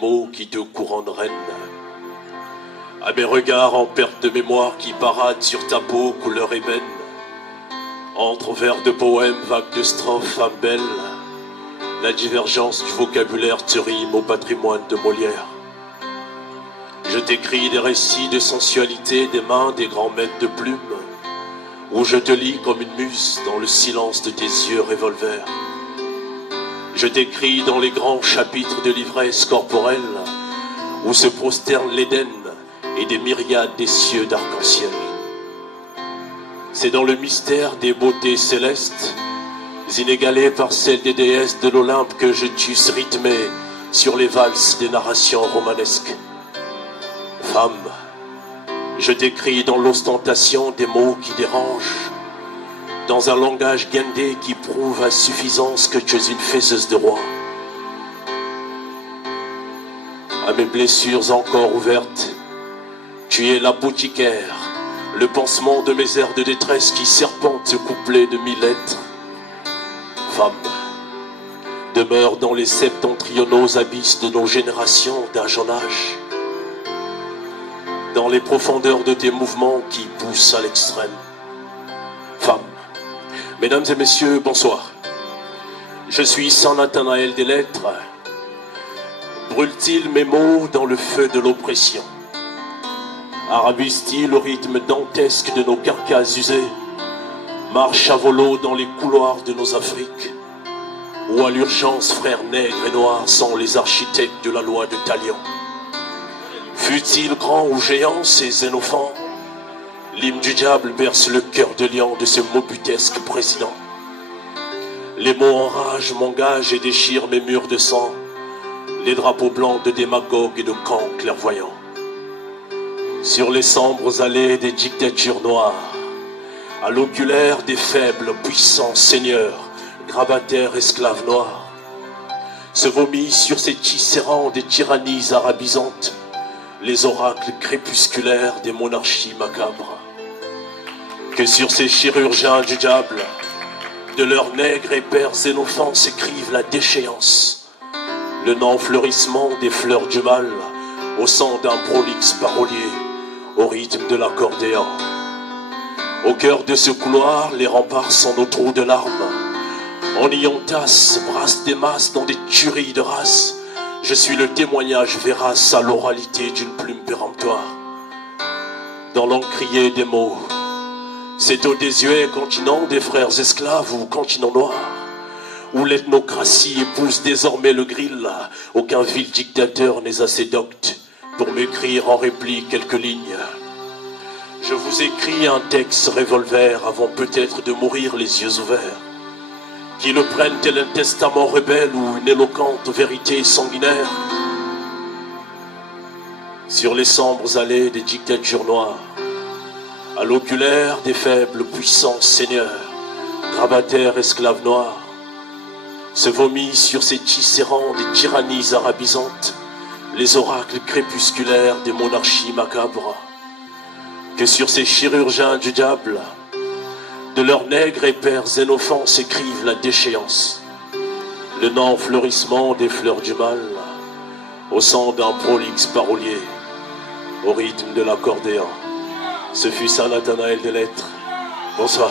Mots qui te couronnent reine, à mes regards en perte de mémoire qui paradent sur ta peau couleur ébène, entre vers de poèmes, vagues de strophes, âme belle, la divergence du vocabulaire te rime au patrimoine de Molière. Je t'écris des récits de sensualité des mains des grands maîtres de plume, où je te lis comme une muse dans le silence de tes yeux revolver. Je t'écris dans les grands chapitres de l'ivresse corporelle, où se prosterne l'Éden et des myriades des cieux d'arc-en-ciel. C'est dans le mystère des beautés célestes, inégalées par celles des déesses de l'Olympe, que je t'eusse rythmé sur les valses des narrations romanesques. Femme, je t'écris dans l'ostentation des mots qui dérangent, dans un langage guindé qui prouve à suffisance que tu es une faiseuse de roi. À mes blessures encore ouvertes, tu es l'apothicaire, le pansement de mes airs de détresse qui serpentent ce couplet de 1000 lettres. Femme, demeure dans les septentrionaux abysses de nos générations d'âge en âge, dans les profondeurs de tes mouvements qui poussent à l'extrême. Femme, mesdames et messieurs, bonsoir. Je suis Saint Nathanaël des lettres. Brûle-t-il mes mots dans le feu de l'oppression? Arabise-t-il au rythme dantesque de nos carcasses usées? Marche à volo dans les couloirs de nos Afriques? Ou à l'urgence, frères nègres et noirs sont les architectes de la loi de Talion? Fut-il grand ou géant, ces Xénophants? L'hymne du diable berce le cœur de lion de ce mobutesque président. Les mots enragent mon gage et déchirent mes murs de sang, les drapeaux blancs de démagogues et de camps clairvoyants. Sur les sombres allées des dictatures noires, à l'oculaire des faibles puissants seigneurs, grabataires esclaves noirs, se vomissent sur ces tisserands des tyrannies arabisantes, les oracles crépusculaires des monarchies macabres. Que sur ces chirurgiens du diable, de leurs nègres et pères xénophants s'écrivent la déchéance, le non-fleurissement des fleurs du mal, au sang d'un prolixe parolier, au rythme de l'accordéon. Au cœur de ce couloir, les remparts sont nos trous de larmes. On y entasse, brasse des masses dans des tueries de race. Je suis le témoignage vérace à l'oralité d'une plume péremptoire. Dans l'encrier des mots, c'est au désuet continent des frères esclaves ou continent noir, où l'ethnocratie épouse désormais le grill. Aucun vil dictateur n'est assez docte pour m'écrire en réplique quelques lignes. Je vous écris un texte revolver avant peut-être de mourir les yeux ouverts, qui le prennent tel un testament rebelle ou une éloquente vérité sanguinaire. Sur les sombres allées des dictatures noires, à l'oculaire des faibles puissants seigneurs, grabataires esclaves noirs, se vomissent sur ces tisserands des tyrannies arabisantes, les oracles crépusculaires des monarchies macabres. Que sur ces chirurgiens du diable, de leurs nègres et pères xénophants s'écrivent la déchéance, le non-fleurissement des fleurs du mal, au sang d'un prolixe parolier, au rythme de l'accordéon. Ce fut Saint Nathanaël des lettres. Bonsoir.